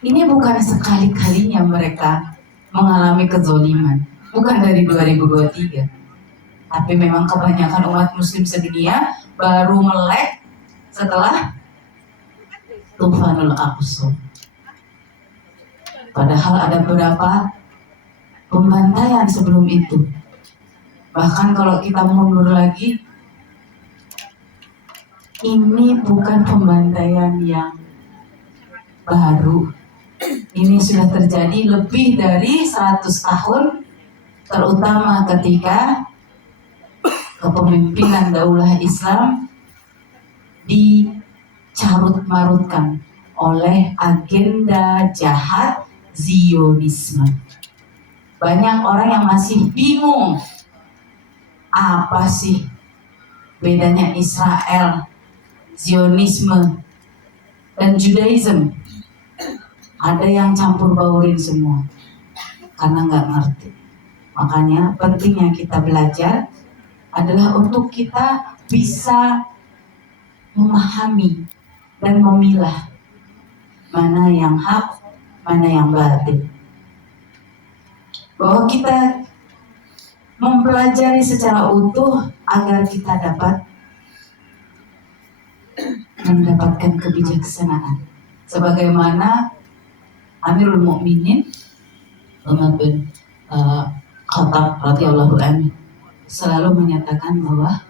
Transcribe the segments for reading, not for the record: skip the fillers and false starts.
Ini bukan sekali-kalinya mereka mengalami kezoliman, bukan dari 2023, tapi memang kebanyakan umat muslim sedunia baru melek setelah Tufanul Aqsa. Padahal ada beberapa pembantaian sebelum itu. Bahkan kalau kita mundur lagi, ini bukan pembantaian yang baru. Ini sudah terjadi lebih dari 100 tahun, terutama ketika kepemimpinan Daulah Islam dicarut-marutkan oleh agenda jahat Zionisme. Banyak orang yang masih bingung, apa sih bedanya Israel, Zionisme, dan Judaism. Ada yang campur baurin semua karena nggak ngerti. Makanya pentingnya kita belajar adalah untuk kita bisa memahami dan memilah mana yang hak, mana yang batil. Bahwa kita mempelajari secara utuh agar kita dapat mendapatkan kebijaksanaan. Sebagaimana Amirul Mukminin Umar bin Khattab radhiyallahu anhu selalu menyatakan bahwa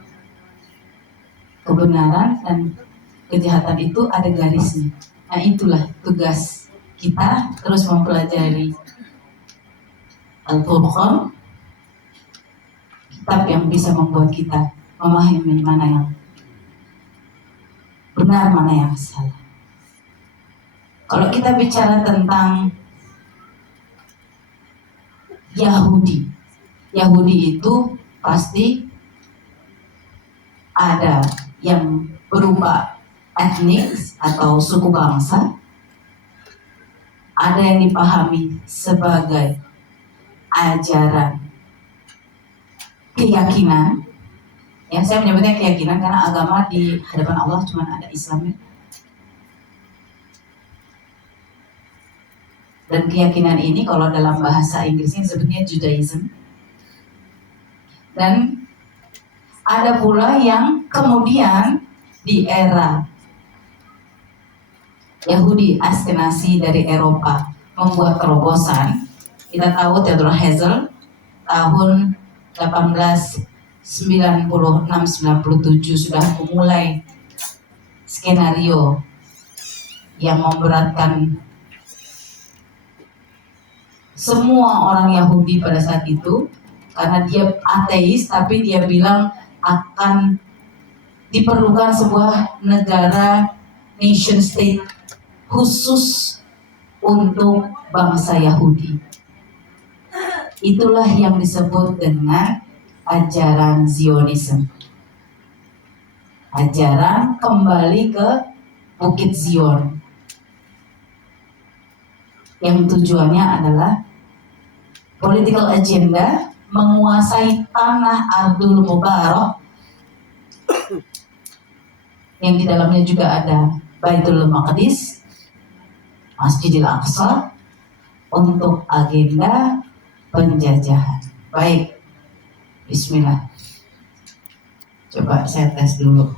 kebenaran dan kejahatan itu ada garisnya. Nah, itulah tugas kita, terus mempelajari Al-Furqan, kitab yang bisa membuat kita memahami mana yang benar, mana yang salah. Kalau kita bicara tentang Yahudi itu pasti ada yang berupa etnik atau suku bangsa, ada yang dipahami sebagai ajaran keyakinan. Ya, saya menyebutnya keyakinan karena agama di hadapan Allah cuma ada Islamnya. Dan keyakinan ini kalau dalam bahasa Inggrisnya disebutnya Judaism. Dan ada pula yang kemudian di era Yahudi Askenazi dari Eropa membuat terobosan. Kita tahu Theodor Herzl tahun 1896-97 sudah memulai skenario yang memberatkan semua orang Yahudi pada saat itu, karena dia ateis, tapi dia bilang akan diperlukan sebuah negara nation state khusus untuk bangsa Yahudi. Itulah yang disebut dengan ajaran Zionisme. Ajaran kembali ke Bukit Zion. Yang tujuannya adalah political agenda menguasai tanah Ardul Mubarak yang di dalamnya juga ada Baitul Maqdis, Masjidil Aqsa, untuk agenda penjajahan. Baik, bismillah. Coba saya tes dulu.